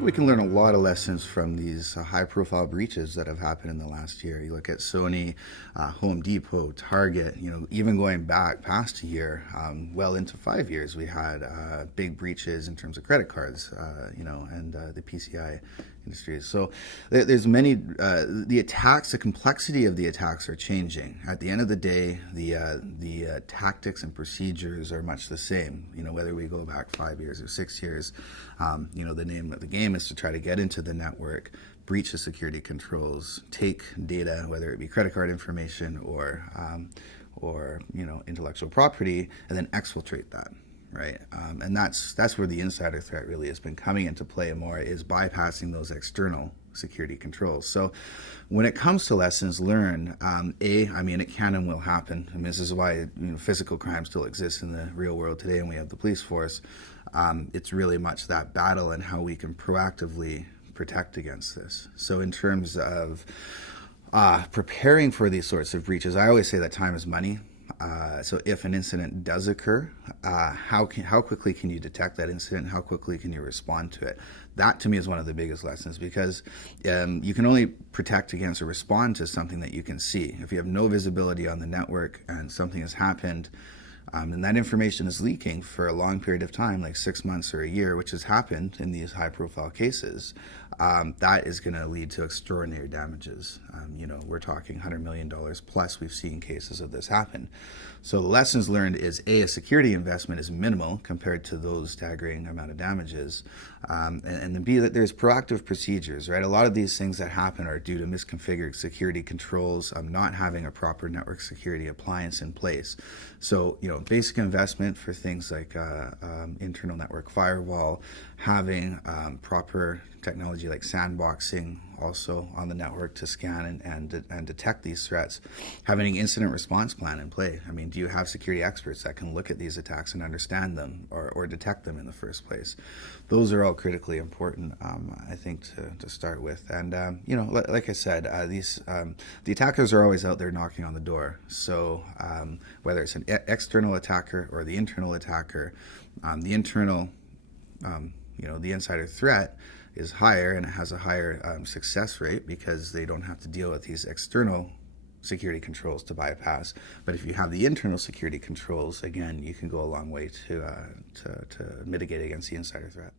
think we can learn a lot of lessons from these high-profile breaches that have happened in the last year. You look at Sony, Home Depot, Target. Even going back past a year, well into 5 years, we had big breaches in terms of credit cards. And the PCI industries. So there's many. The attacks, the complexity of the attacks are changing. At the end of the day, the tactics and procedures are much the same. Whether we go back 5 years or 6 years. The name of the game is to try to get into the network, breach the security controls, take data, whether it be credit card information or intellectual property, and then exfiltrate that. Right, and that's where the insider threat really has been coming into play more, is bypassing those external security controls. So when it comes to lessons learned, it can and will happen. This is why physical crime still exists in the real world today, and we have the police force. It's really much that battle and how we can proactively protect against this. So in terms of preparing for these sorts of breaches, I always say that time is money. So if an incident does occur, how quickly can you detect that incident? How quickly can you respond to it? That to me is one of the biggest lessons, because you can only protect against or respond to something that you can see. If you have no visibility on the network and something has happened, and that information is leaking for a long period of time, like 6 months or a year, which has happened in these high-profile cases, that is going to lead to extraordinary damages. We're talking $100 million plus. We've seen cases of this happen. So the lessons learned is, A, a security investment is minimal compared to those staggering amount of damages, and then B, that there's proactive procedures, right? A lot of these things that happen are due to misconfigured security controls, not having a proper network security appliance in place. So, basic investment for things like internal network firewall, having proper technology like sandboxing also on the network to scan and detect these threats, having an incident response plan in play. Do you have security experts that can look at these attacks and understand them or detect them in the first place? Those are all critically important, I think, to start with. And, like I said, the attackers are always out there knocking on the door. So whether it's an external attacker or the internal attacker, the internal, the insider threat is higher, and it has a higher success rate because they don't have to deal with these external security controls to bypass. But if you have the internal security controls, again, you can go a long way to mitigate against the insider threat.